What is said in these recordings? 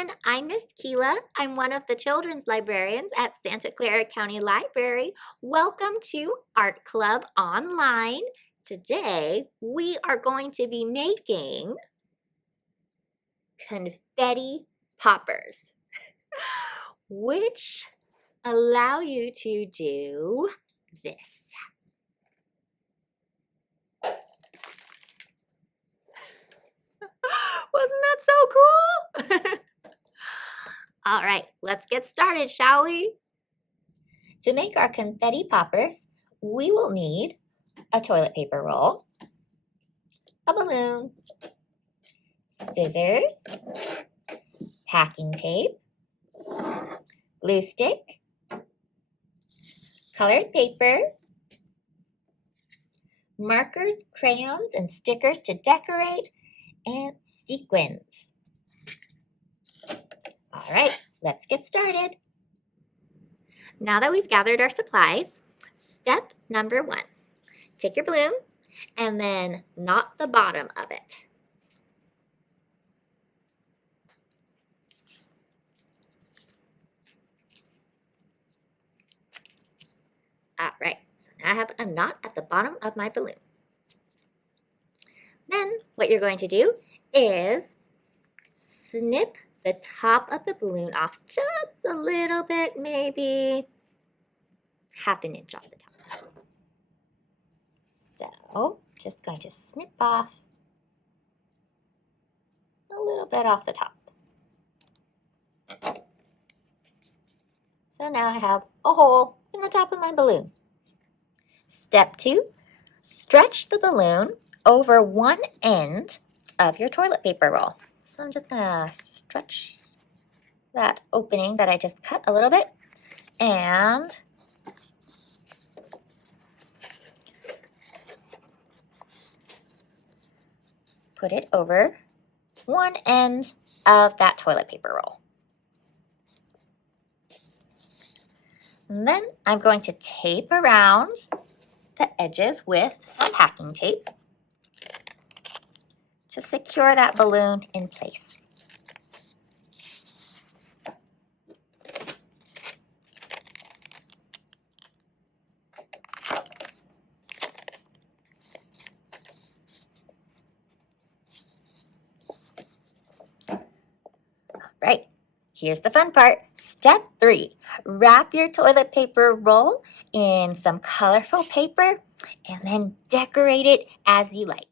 everyone, I'm Miss Keela. I'm one of the children's librarians at Santa Clara County Library. Welcome to Art Club Online. Today, we are going to be making confetti poppers, which allow you to do this. Wasn't that so cool? All right, let's get started, shall we? To make our confetti poppers, we will need a toilet paper roll, a balloon, scissors, packing tape, glue stick, colored paper, markers, crayons, and stickers to decorate, and sequins. All right, let's get started. Now that we've gathered our supplies, step number 1. Take your balloon and then knot the bottom of it. All right, so now I have a knot at the bottom of my balloon. Then what you're going to do is snip the top of the balloon off just a little bit, maybe half an inch off the top. So just going to snip off a little bit off the top. So now I have a hole in the top of my balloon. Step 2, stretch the balloon over one end of your toilet paper roll. So I'm just going to stretch that opening that I just cut a little bit and put it over one end of that toilet paper roll. And then I'm going to tape around the edges with some packing tape to secure that balloon in place. Right, here's the fun part. Step 3, wrap your toilet paper roll in some colorful paper and then decorate it as you like.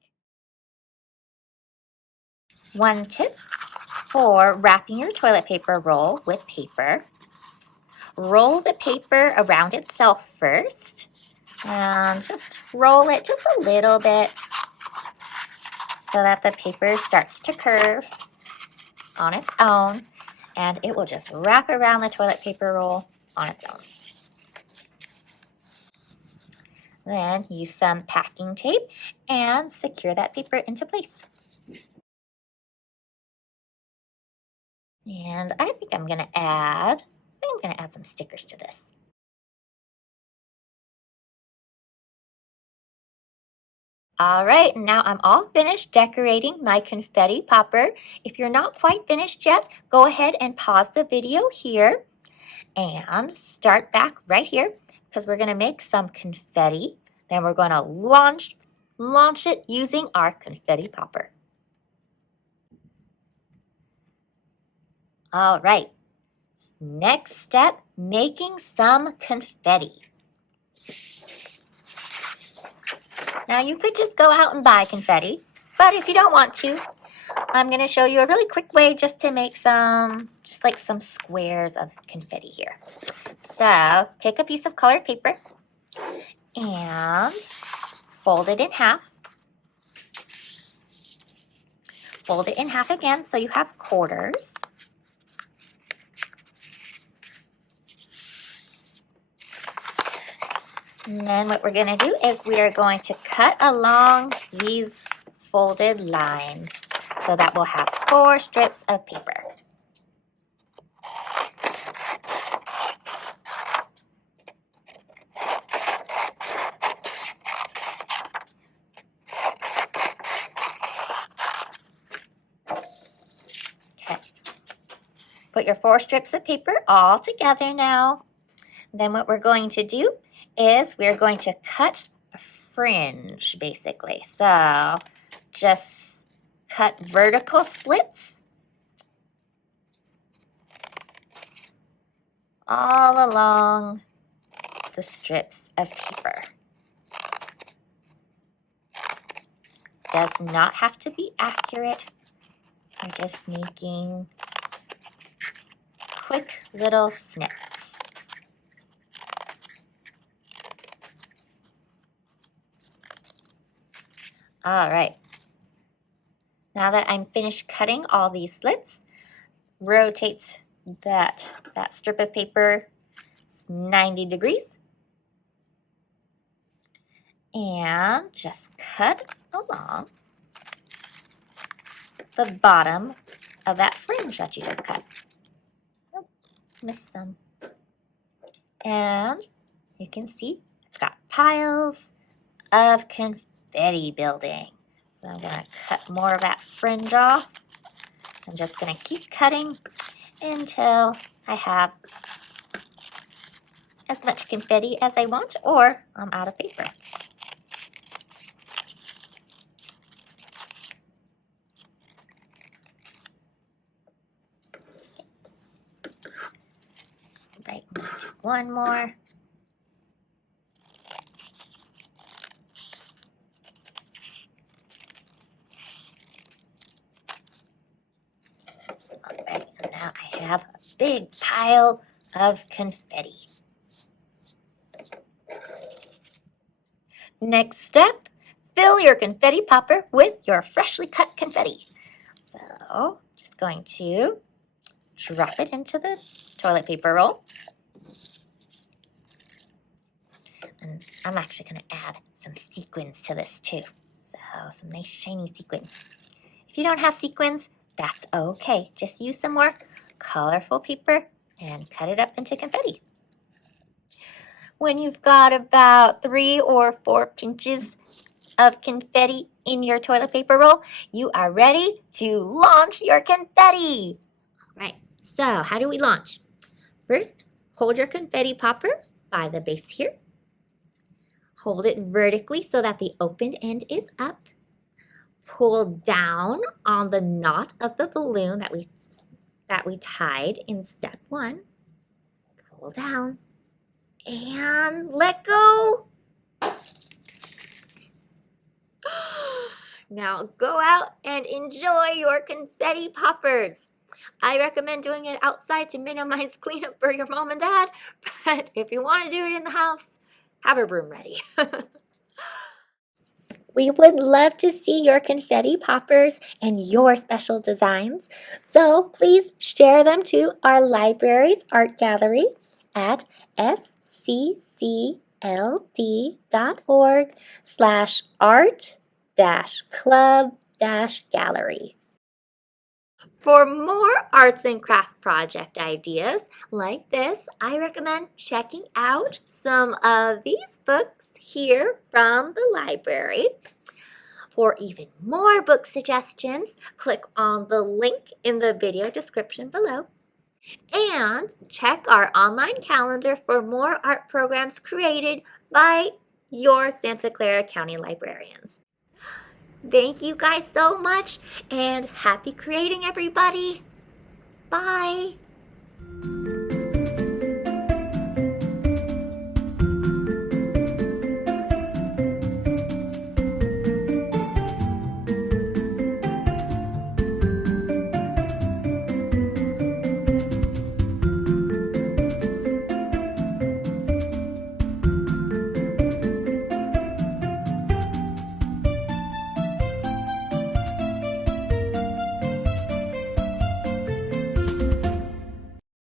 One tip for wrapping your toilet paper roll with paper: roll the paper around itself first and just roll it just a little bit so that the paper starts to curve on its own, and it will just wrap around the toilet paper roll on its own. Then use some packing tape and secure that paper into place. And I think I'm going to add some stickers to this. All right, now I'm all finished decorating my confetti popper. If you're not quite finished yet, go ahead and pause the video here and start back right here because we're going to make some confetti. Then we're going to launch it using our confetti popper. All right, next step, making some confetti. Now you could just go out and buy confetti, but if you don't want to, I'm going to show you a really quick way just to make some squares of confetti here. So take a piece of colored paper and fold it in half. Fold it in half again so you have quarters. And then what we're going to do is we are going to cut along these folded lines so that we'll have 4 strips of paper. Okay. put your 4 strips of paper all together now. Then what we're going to do is we're going to cut a fringe, basically. So just cut vertical slits all along the strips of paper. Does not have to be accurate. We're just making quick little snips. All right. Now that I'm finished cutting all these slits, rotate that strip of paper 90 degrees and just cut along the bottom of that fringe that you just cut. Oh, missed some. And you can see it's got piles of confetti building. So I'm going to cut more of that fringe off. I'm just going to keep cutting until I have as much confetti as I want, or I'm out of paper. Right, one more. Alright, and now I have a big pile of confetti. Next step, fill your confetti popper with your freshly cut confetti. So, just going to drop it into the toilet paper roll. And I'm actually going to add some sequins to this too. So, some nice shiny sequins. If you don't have sequins, that's okay. Just use some more colorful paper and cut it up into confetti. When you've got about 3 or 4 pinches of confetti in your toilet paper roll, you are ready to launch your confetti. All right, so how do we launch? First, hold your confetti popper by the base here. Hold it vertically so that the opened end is up. Pull down on the knot of the balloon that we tied in step 1. Pull down and let go. Now go out and enjoy your confetti poppers. I recommend doing it outside to minimize cleanup for your mom and dad, but if you want to do it in the house, have a broom ready. We would love to see your confetti poppers and your special designs, so please share them to our library's art gallery at sccld.org/art-club-gallery. For more arts and craft project ideas like this, I recommend checking out some of these books here from the library. For even more book suggestions, click on the link in the video description below. And check our online calendar for more art programs created by your Santa Clara County librarians. Thank you guys so much, and happy creating, everybody. Bye.